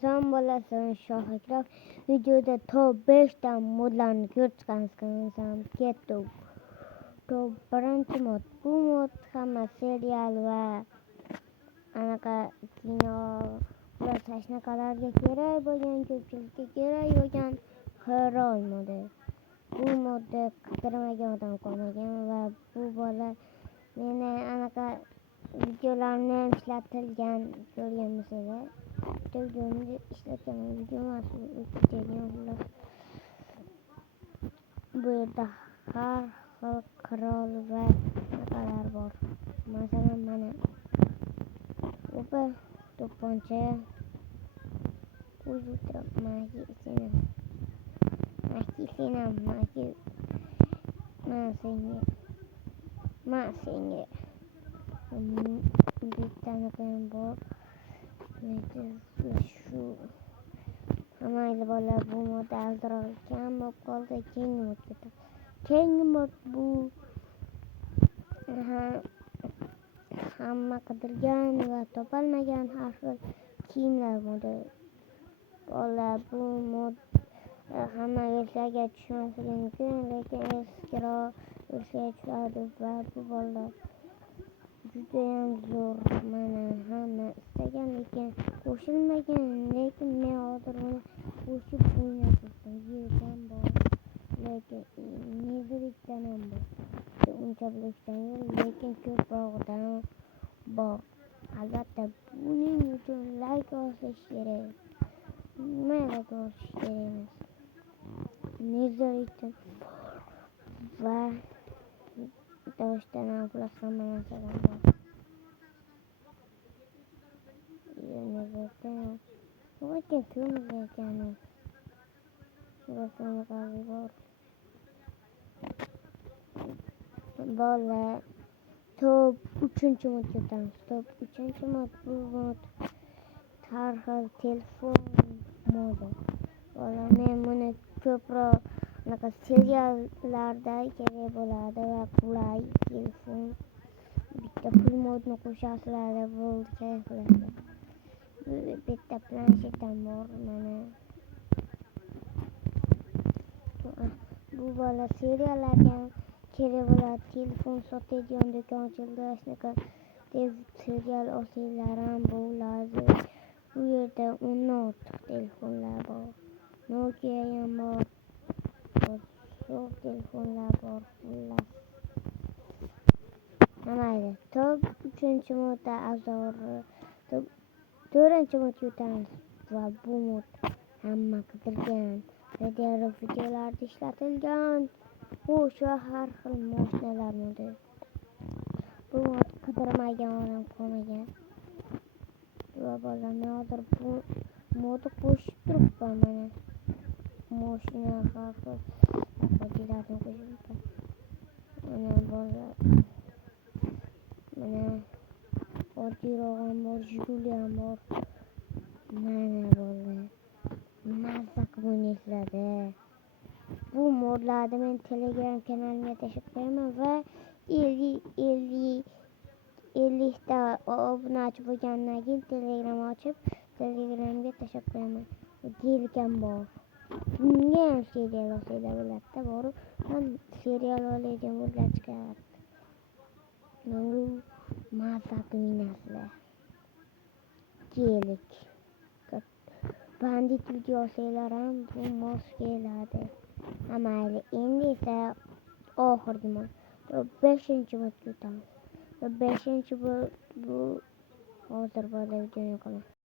Son bolasini shohikroq videoda top 5 ta modlarni ko'rib chiqamiz. Ketdi. Top birinchi mod. Bu mod hamma serial va anaqa kino va tashnaqalarga kerak bo'lgan, ko'pchilikka kerak bo'lgan qirol modi. Bu modda qidirmagan odam qolmagan va bu bola meni anaqa videolarimni ham ishlatilgan ko'rganmisizlar. Videomni ishlatgan video emas, bu yerda har xil qirol va anaqalar bor. Masalan, mana o'pa to'pponcha uzutrab maki senga bittani ham bor. Shu hamayli bolalar bu modda azroq kam bo'lib qoldi. Keyingi mod bu hamma qidirgan va topolmagan har xil kiyimlar modi. Bolalar bu mod hamma yoshlarga tushmasligi mumkin, lekin eskiroq yoshlarga tushadi va bu bolalar judayam zo'r. Mana hamma istagan lekin qo'shilmagan, lekin men hozir uni qo'shib o'ynatdim. Yerdan bor, lekin nezirikdan ham bor. Uncha bilishdan lekin ko'prog'idan bor. Albatta buning uchun like bosish kerak. Nima like bosish kerak emas. Nezirikdan va toshdan ham hamma narsadan bor. Lekin ko'milgani bor. Bola top 3-chi modga o'tamiz. Top 3-chi mod bu mod har xil telefon modi. Bola men buni ko'proq anaqa seriallarda kerak bo'ladi va qulay telefon. Bitta pul modni qo'shasizlar bo'ldi kerak qiladi. Bitta planshetam bor mana. Bu bola seriallarga kerak bo'ladi. Telefon sotadigan do'konchilar shunaqa serial olsanglar ham bo'ladi. Bu yerda 10 ortiq telefonlar bor. Nokia ham bor. Zo'r telefonlar bor. Hamayli. Top 3-chi modda top 4-chi modga o'tamiz va bu mod hamma qidirgan. Videolarda ishlatilgan o'sha har xil mashinalar modi. Bu mod qidirmagan odam qolmagan. Va bolalar hozir bu modni qo'shib turibman mana. Mashina har xil avtomobillarni qo'shib. Mana bolalar. Mana Oddiroq ham bor, Jiguli ham bor. Mana bolalar. Mazza qilib o'ynaysizlar-da. Bu modlarni men Telegram kanalimga tashlab qo'yaman va 50 ta obunachi bo'lgandan keyin Telegram ochib, Telegramga tashlab qo'yaman. Gelkam bor. Bunga ham serial olsanglar bo'ladi-da, borib ham serial oladigan modlar chiqadi. Mana mazza qilib o'ynasizlar. Kelik. Bandit video olsanglar ham bu mos keladi. Hamayli. Endi esa oxirgi mod. 5-chi modga o'tamiz. 5-chi bu hozir bola videoni yoqaman.